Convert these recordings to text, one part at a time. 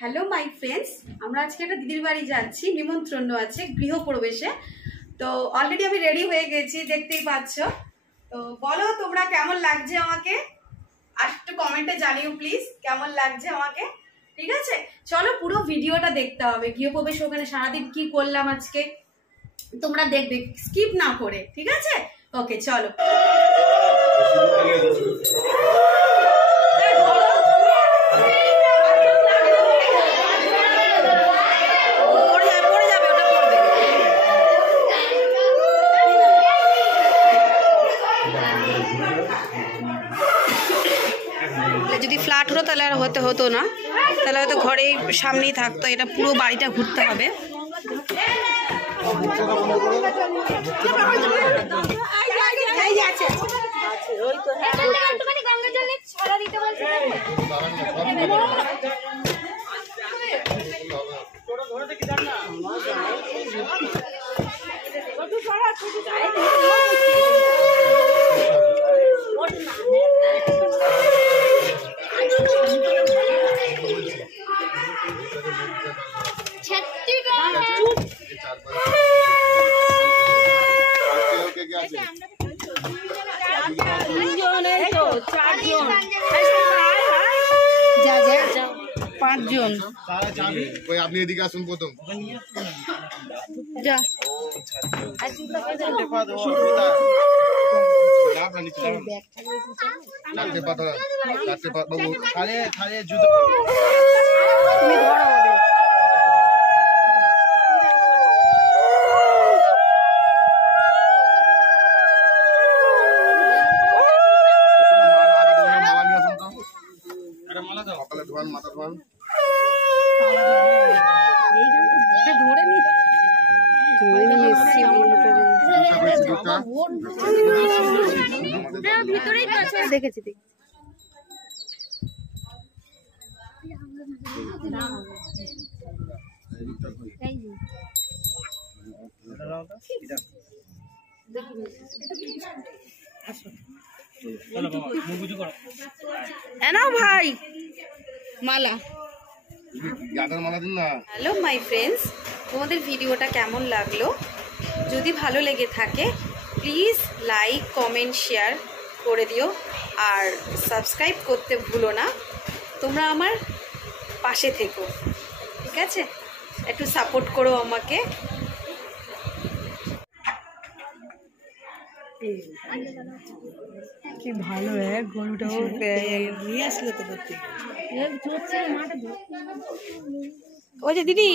Hello my friends, আমরা আজকে একটা দিদির বাড়ি যাচ্ছি, নিমন্ত্রণ আছে গৃহপ্রবেশে। তো অলরেডি আমি রেডি হয়ে গেছি, দেখতেই পাচ্ছ। তো বলো তোমরা কেমন লাগছে আমাকে, আর একটু কমেন্টে জানিও প্লিজ কেমন লাগছে আমাকে। ঠিক আছে, চলো পুরো ভিডিওটা দেখতে হবে। গৃহপ্রবেশ ওখানে সারাদিন কি করলাম আজকে তোমরা দেখবে, স্কিপ না করে। ঠিক আছে, ওকে চলো। যদি ফ্ল্যাট হতো তাহলে আর হতো না, তাহলে হয়তো ঘরেই সামনেই থাকতো। এটা পুরো বাড়িটা ঘুরতে হবে। পাঁচজন আপনি এদিকে আসুন প্রথম। যা মাথা ধোয়ান দেখেছি। নাও ভাই মালা। হ্যালো মাই ফ্রেন্ডস, তোমাদের ভিডিওটা কেমন লাগলো? যদি ভালো লেগে থাকে প্লিজ লাইক কমেন্ট শেয়ার করে দিও, আর সাবস্ক্রাইব করতে ভুলো না। তোমরা আমার পাশে থেকো, ঠিক আছে? একটু সাপোর্ট করো আমাকে। কি ভালো গরুটাও নিয়ে আসলো তো করতে। ওই যে দিদি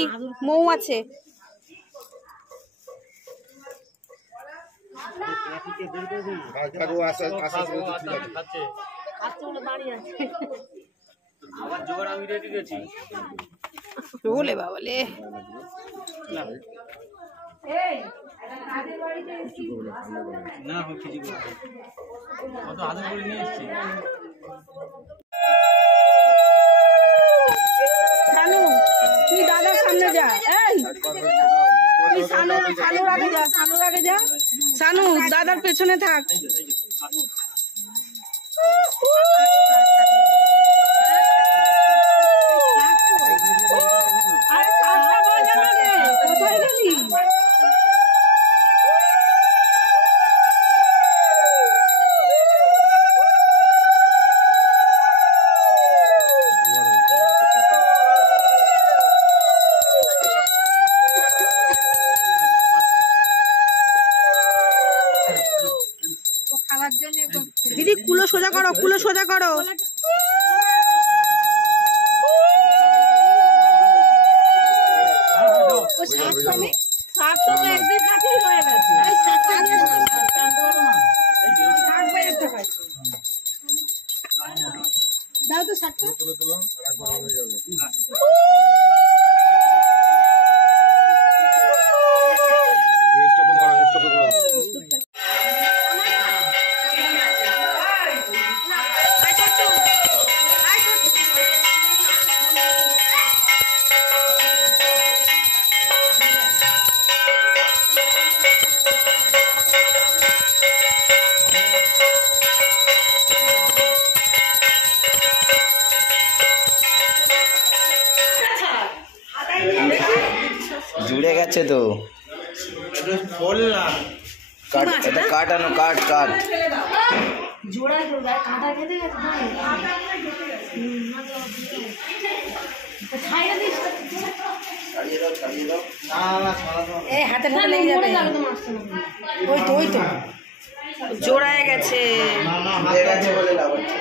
মৌ আছে। বলে বাবালে সানু, তুই দাদার সামনে যা। সানুর আগে যা। সানু দাদার পেছনে থাক। দিদি কুলো সোজা করো, কুলো সোজা করো। দাও তো শাকটা। উড়ে গেছে তো বল না কাট এটা কাট আনো কাট কাট জোড়া জোড়া কাঁটা খেতে গেছে এই হাতে ধরে লেগে যাবে ওই তো জোড়ায় গেছে। উড়ে গেছে বলে লাভ হচ্ছে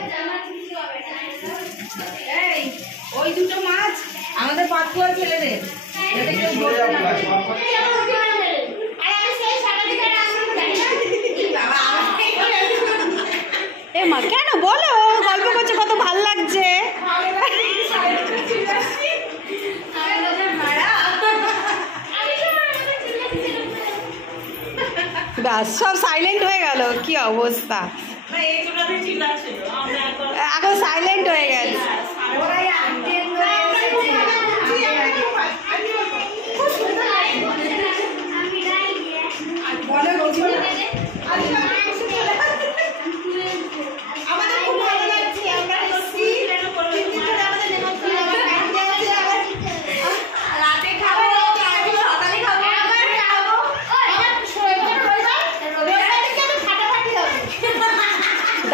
এই ওই দুটো মাছ আমাদের পাতুয়া ছেলেদের যাতে কেউ বলতে না পারে। এ মা কেন বলো, গল্প করছে কত ভাল লাগছে। ব্যাস সব সাইলেন্ট হয়ে গেল, কি অবস্থা, এখন সাইলেন্ট হয়ে গেছে।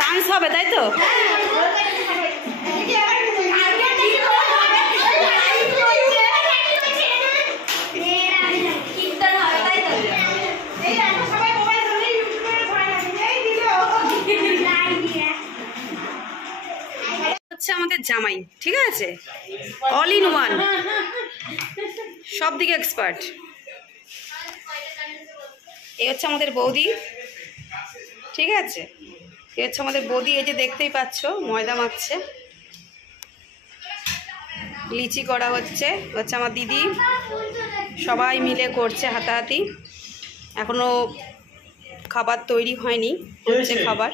ডান্স হবে তাই তো? হচ্ছে আমাদের জামাই, ঠিক আছে, অল ইন ওয়ান, সব দিকে এক্সপার্ট। এই হচ্ছে আমাদের বৌদি, ঠিক আছে, এই হচ্ছে আমাদের বৌদি। এই যে দেখতেই পাচ্ছ ময়দা মাখছে, লিচি করা হচ্ছে, হচ্ছে আমার দিদি, সবাই মিলে করছে হাতাহাতি। এখনো খাবার তৈরি হয়নি, হচ্ছে খাবার।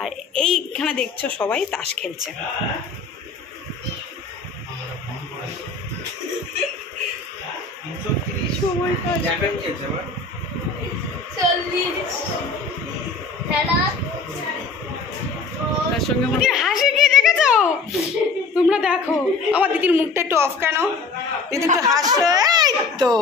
আর এইখানে দেখছো সবাই তাস খেলছে। তার সঙ্গে দিদির হাসি কি দেখেছো তোমরা? দেখো আমার দিদির মুখটা একটু অফ কেন, দিদি একটু হাসছো, এই তো